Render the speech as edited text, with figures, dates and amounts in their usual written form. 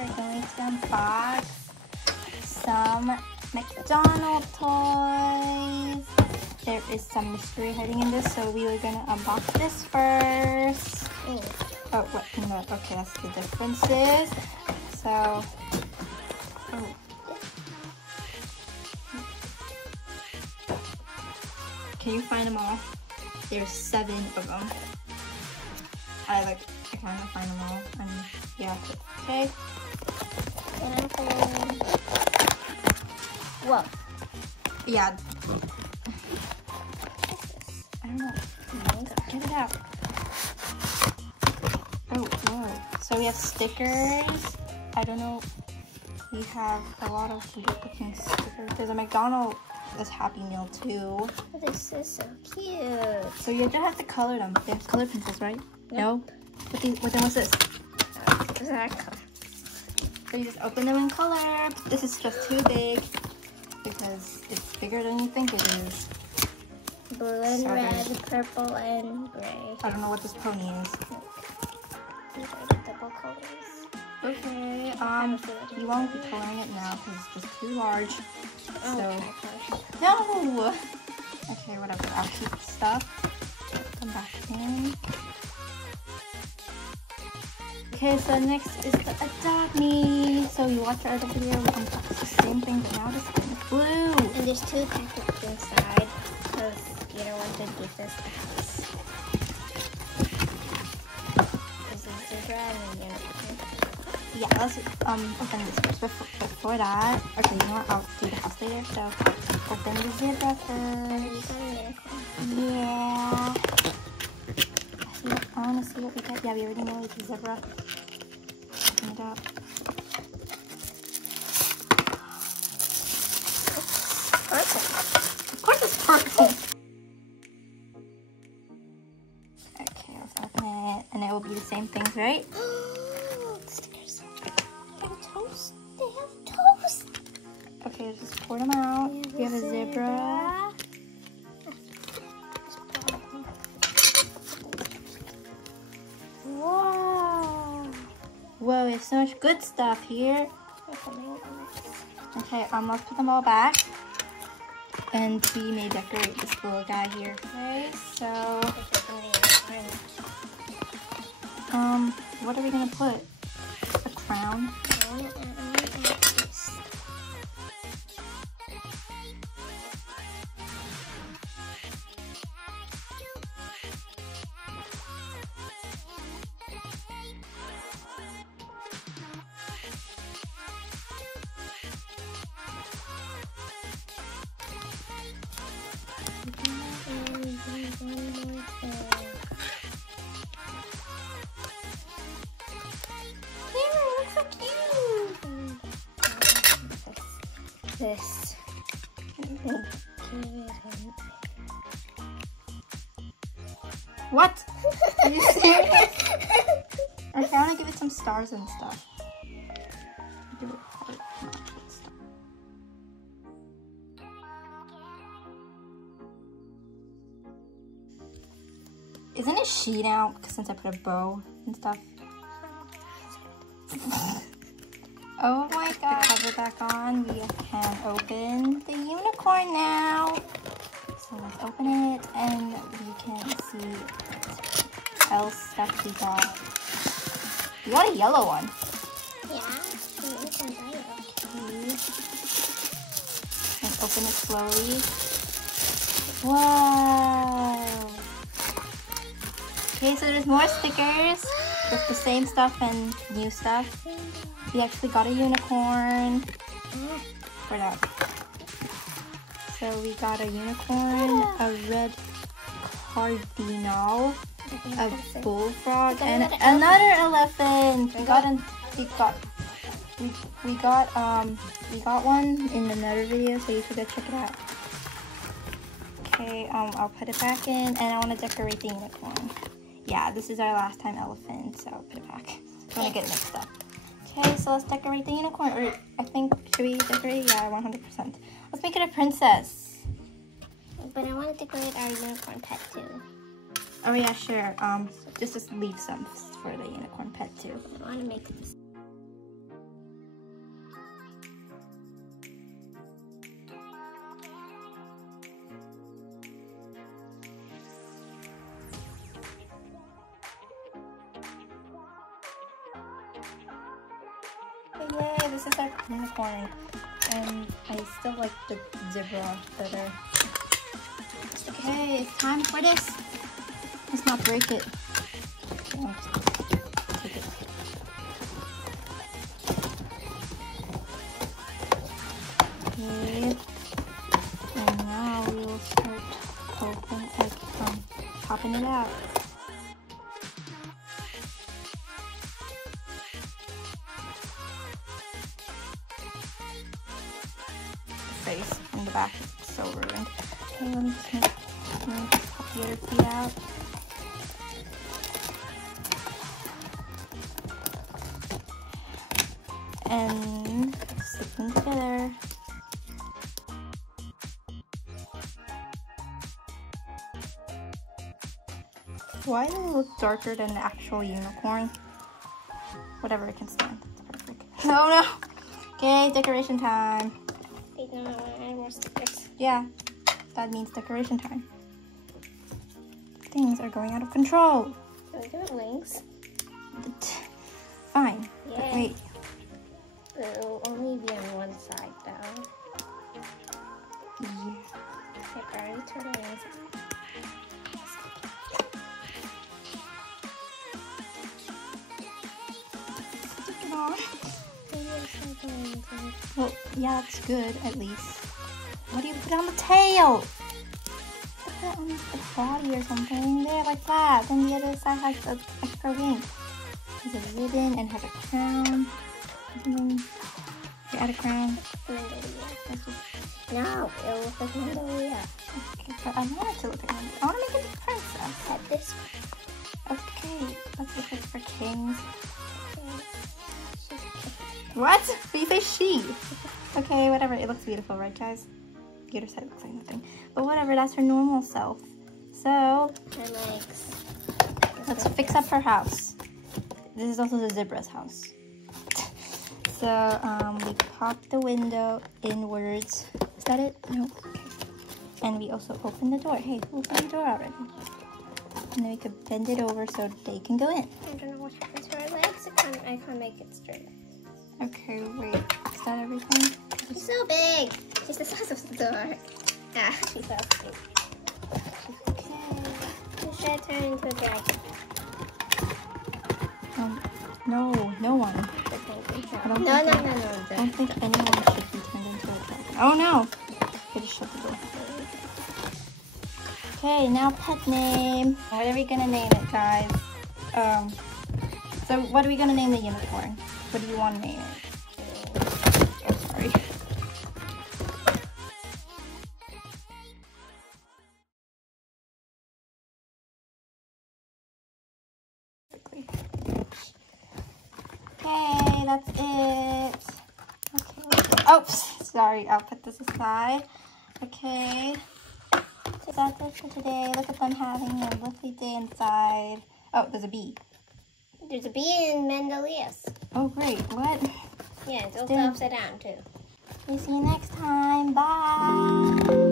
we're going to unbox some McDonald's toys. There is some mystery hiding in this, so we are gonna unbox this first. Oh, what? No, okay, that's the differences. So, oh. Can you find them all? There's 7 of them. I cannot find them all. And yeah, okay. Whoa. Yeah. I don't know. Get it out. Oh, whoa. So we have stickers. I don't know. We have a lot of good looking stickers. There's a McDonald's Happy Meal too. This is so cute. So you don't have to color them. They have color pencils, right? Nope. No? What then what's this? Exactly. So you just open them in color. This is just too big because it's bigger than you think it is. Blue and red, purple and gray. I don't know what this pony is. These are the double colors. Okay, you won't be coloring it now because it's just too large. So, no! Okay, whatever, I'll keep the stuff. Come back in. Okay, so next is the Adopt Me. So you watched our other video, we unboxed the same thing, but now this thing is blue. And there's 2 packets inside because you don't want to leave this house. This is zebra and unicorn. Yeah, let's open this first. Before that, okay, you know what? I'll do the house later. So open the zebra first. Yeah. I want to see what we get. Yeah, we already know it's a zebra. Open it up. Purple. Of course it's purple. Okay, let's open it, and it will be the same things, right? Stickers. They have toast. They have toast. Okay, just pour them out. We have a zebra. Whoa. Whoa, we have so much good stuff here. Okay, let's put them all back. And we may decorate this little guy here. Okay, so what are we gonna put? A crown? This. What? Are you serious? Okay, I want to give it some stars and stuff. Give it heart, not stuff. Isn't it sheet out since I put a bow and stuff? Oh my god. Cover back on. We can open the unicorn now. So let's open it and we can see what else stuff we got. We got a yellow one. Yeah. Okay. And open it slowly. Wow. Okay, so there's more stickers with the same stuff and new stuff. We actually got a unicorn for that. So we got a unicorn, a red cardinal, a bullfrog, and another elephant. We got one in another video, so you should go check it out. Okay, I'll put it back in, and I want to decorate the unicorn. Yeah, this is our last time elephant, so I'll put it back. I want to get it mixed up. Okay, so let's decorate the unicorn. Or I think, should we decorate? Yeah, 100%. Let's make it a princess. But I want to decorate our unicorn pet too. Oh yeah, sure. Just leave some for the unicorn pet too. I want to make this. Yay, this is our unicorn. And I still like the zebra better. Okay, it's time for this. Let's not break it. Oh, take it. Okay. And now we will start popping it out. Face in the back is so ruined. Okay, let me just pop the other feet out. And stick them together. Why do they look darker than the actual unicorn? Whatever, I can stand. That's perfect. Oh no! Okay, decoration time. Wait, no, I want more stickers. Yeah, that means decoration time. Things are going out of control. Can we do it wings? Fine. Yeah. But wait. It'll only be on one side though. Yeah. Okay, I already turned the wings. Stick it on. Well, yeah, that's good at least. What do you put on the tail? Put it on the body or something. There, like that. Then the other side has the extra wing. Has a ribbon and has a crown. And then you add a crown. No, it'll look like Mandalia. Okay, but I want it to look like Mandalia. I want to make it a princess. At this. Okay, let's look like for kings. What? You say she? Okay, whatever. It looks beautiful, right, guys? The other side looks like nothing. But whatever, that's her normal self. So, let's fix up her house. This is also the zebra's house. So, we pop the window inwards. Is that it? No. Okay. And we also open the door. Hey, open the door already. And then we could bend it over so they can go in. I don't know what happened to her legs. I can't make it straight. Okay, wait. Is that everything? She's so big. She's the size of the door. Ah, she's so cute. Okay. She should turn into a dragon. No one. No. I don't think anyone should be turned into a dragon. Oh no! I just shut the door. Okay, now pet name. What are we gonna name it, guys? So what are we gonna name the unicorn? What do you want to name it? Oh, sorry. Okay, that's it. Okay. Oh, sorry. I'll put this aside. Okay. So that's it for today. Look at them having a lovely day inside. Oh, there's a bee. There's a bee in Mandalia's. Oh, great. What? Yeah, it's also upside down too. We'll see you next time. Bye.